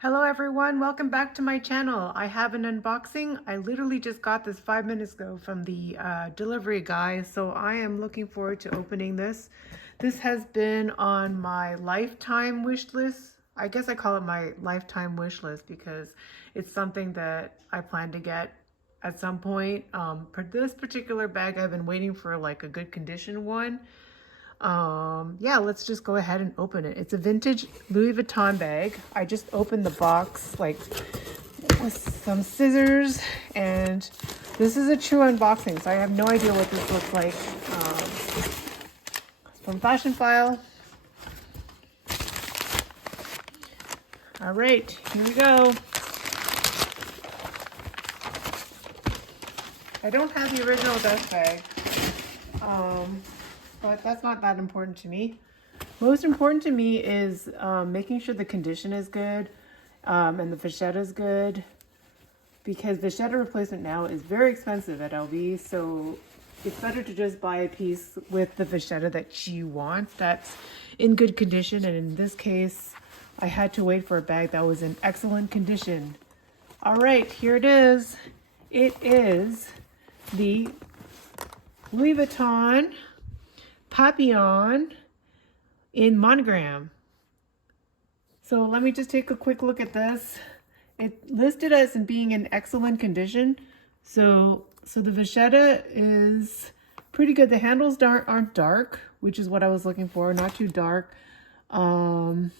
Hello everyone, welcome back to my channel. I have an unboxing. I literally just got this 5 minutes ago from the delivery guy, so I am looking forward to opening this. This has been on my lifetime wish list. I guess I call it my lifetime wish list because it's something that I plan to get at some point. For this particular bag, I've been waiting for like a good condition one. Yeah, let's just go ahead and open it. It's a vintage Louis Vuitton bag. I just opened the box like with some scissors, and this is a true unboxing, so I have no idea what this looks like. From Fashion File. All right, here we go. I don't have the original dust bag, but that's not that important to me. Most important to me is making sure the condition is good and the vachetta is good, because vachetta replacement now is very expensive at LV, so it's better to just buy a piece with the vachetta that you want that's in good condition. And in this case, I had to wait for a bag that was in excellent condition. All right, here it is. It is the Louis Vuitton Papillon in monogram. So let me just take a quick look at this. It listed as being in excellent condition. So the vachetta is pretty good. The handles aren't dark, which is what I was looking for, not too dark. The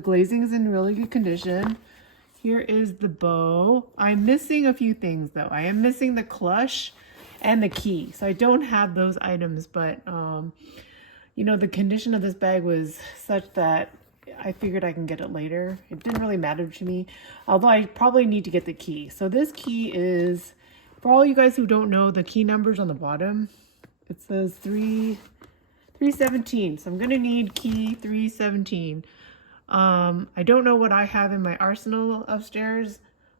glazing is in really good condition. Here is the bow. I'm missing a few things though. I am missing the clutch and the key. So I don't have those items, but you know, the condition of this bag was such that I figured I can get it later. It didn't really matter to me, although I probably need to get the key. So this key is, for all you guys who don't know, the key numbers on the bottom, it says 317. So I'm gonna need key 317. I don't know what I have in my arsenal upstairs,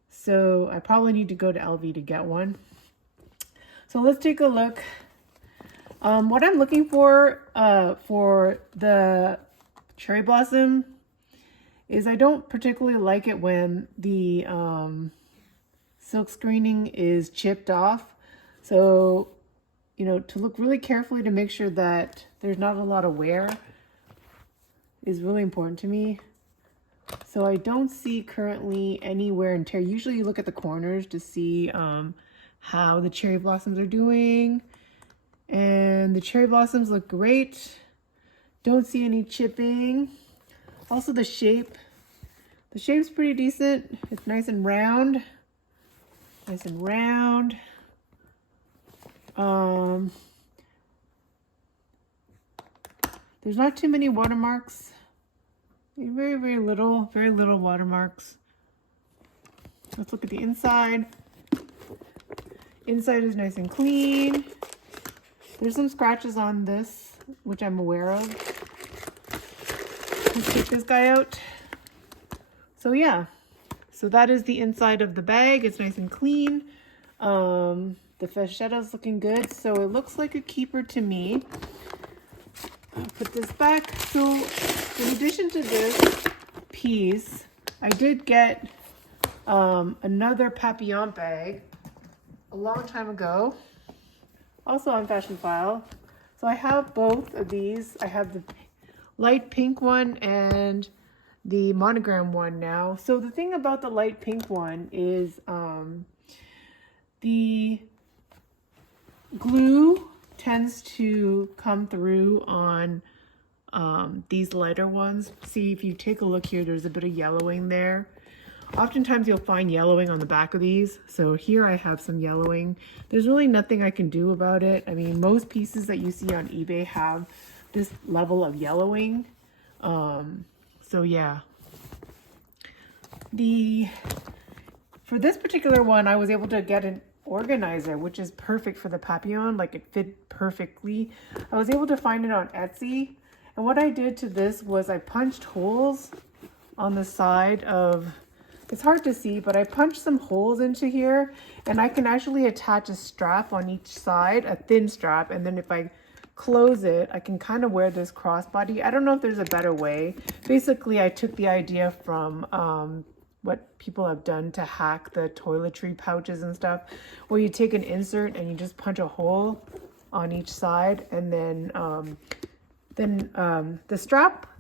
so I probably need to go to LV to get one. So let's take a look. What I'm looking for the cherry blossom is I don't particularly like it when the silk screening is chipped off. So, you know, to look really carefully to make sure that there's not a lot of wear is really important to me. So I don't see currently any wear and tear. Usually you look at the corners to see how the cherry blossoms are doing. And the cherry blossoms look great. Don't see any chipping. Also the shape. The shape's pretty decent. It's nice and round. Nice and round. There's not too many watermarks. Very little watermarks. Let's look at the inside. Inside is nice and clean. There's some scratches on this, which I'm aware of. Let's take this guy out. So yeah, so that is the inside of the bag. It's nice and clean. The vachetta's looking good, so it looks like a keeper to me. I'll put this back. So in addition to this piece, I did get another Papillon bag a long time ago, also on Fashion File. So I have both of these. I have the light pink one and the monogram one now. So the thing about the light pink one is the glue tends to come through on these lighter ones. See, if you take a look here, there's a bit of yellowing there. Oftentimes you'll find yellowing on the back of these. So here I have some yellowing. There's really nothing I can do about it. I mean, most pieces that you see on eBay have this level of yellowing. So yeah. For this particular one, I was able to get an organizer, which is perfect for the Papillon. Like, it fit perfectly. I was able to find it on Etsy. And what I did to this was I punched holes on the side of, it's hard to see, but I punched some holes into here, and I can actually attach a strap on each side, a thin strap, and then if I close it, I can kind of wear this crossbody. I don't know if there's a better way. Basically, I took the idea from what people have done to hack the toiletry pouches and stuff, where you take an insert and you just punch a hole on each side, and then the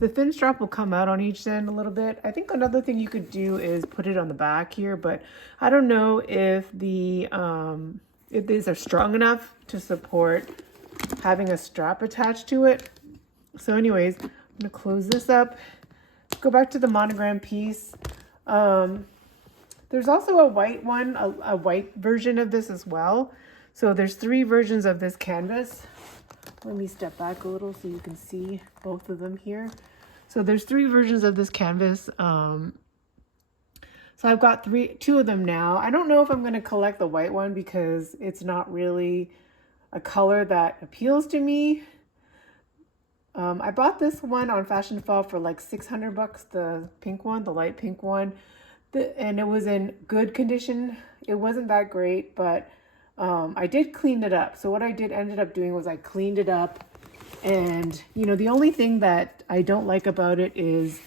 thin strap will come out on each end a little bit. I think another thing you could do is put it on the back here, but I don't know if if these are strong enough to support having a strap attached to it. So anyways, I'm gonna close this up, go back to the monogram piece. There's also a white one, a white version of this as well. So there's 3 versions of this canvas. Let me step back a little so you can see both of them here. So there's 3 versions of this canvas. So I've got 2 of them now. I don't know if I'm going to collect the white one because it's not really a color that appeals to me. I bought this one on Fashion Fall for like $600, the pink one, the light pink one. And it was in good condition. It wasn't that great, but I did clean it up. So what I ended up doing was I cleaned it up, and you know, the only thing that I don't like about it is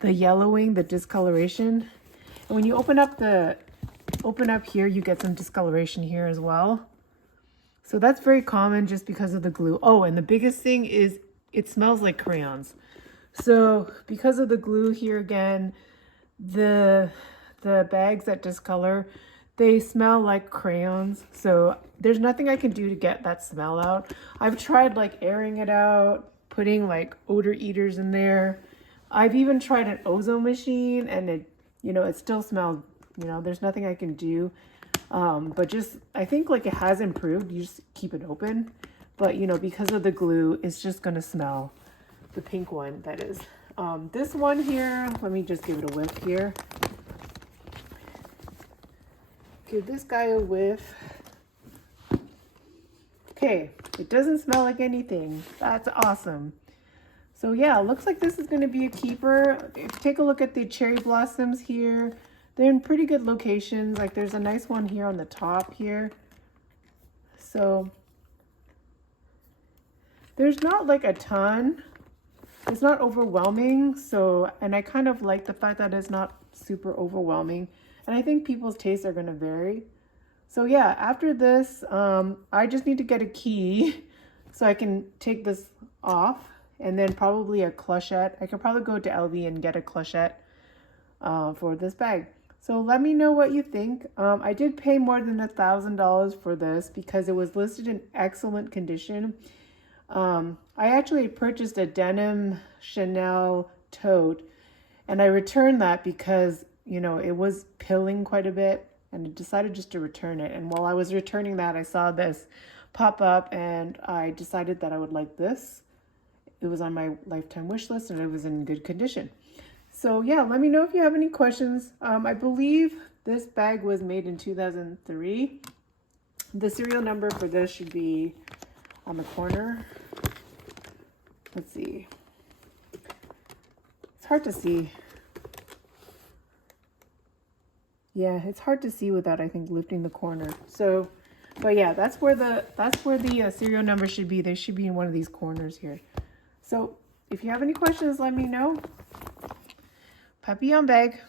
the yellowing, the discoloration. And when you open up here, you get some discoloration here as well. So that's very common just because of the glue. Oh, and the biggest thing is it smells like crayons. So because of the glue here again, the bags that discolor, they smell like crayons. So there's nothing I can do to get that smell out. I've tried like airing it out, putting like odor eaters in there. I've even tried an ozone machine, and it still smells, there's nothing I can do. But just, I think like it has improved. You just keep it open. But because of the glue, it's just gonna smell, the pink one that is. This one here, let me just give it a whiff here. Give this guy a whiff. Okay, it doesn't smell like anything. That's awesome. So yeah, looks like this is going to be a keeper. Take a look at the cherry blossoms here. They're in pretty good locations. Like there's a nice one here on the top here. So there's not like a ton. It's not overwhelming. So, and I kind of like the fact that it's not super overwhelming. And I think people's tastes are going to vary. So yeah, after this, I just need to get a key so I can take this off, and then probably a clochette. I could probably go to LV and get a clochette for this bag. So let me know what you think. I did pay more than $1,000 for this because it was listed in excellent condition. I actually purchased a denim Chanel tote, and I returned that because it was pilling quite a bit, and I decided just to return it. And while I was returning that, I saw this pop up, and I decided that I would like this. It was on my lifetime wish list, and it was in good condition. So yeah, let me know if you have any questions. I believe this bag was made in 2003. The serial number for this should be on the corner. Let's see. It's hard to see. Yeah, it's hard to see without, I think, lifting the corner. So, but yeah, that's where the serial number should be. They should be in one of these corners here. So if you have any questions, let me know. Papillon bag.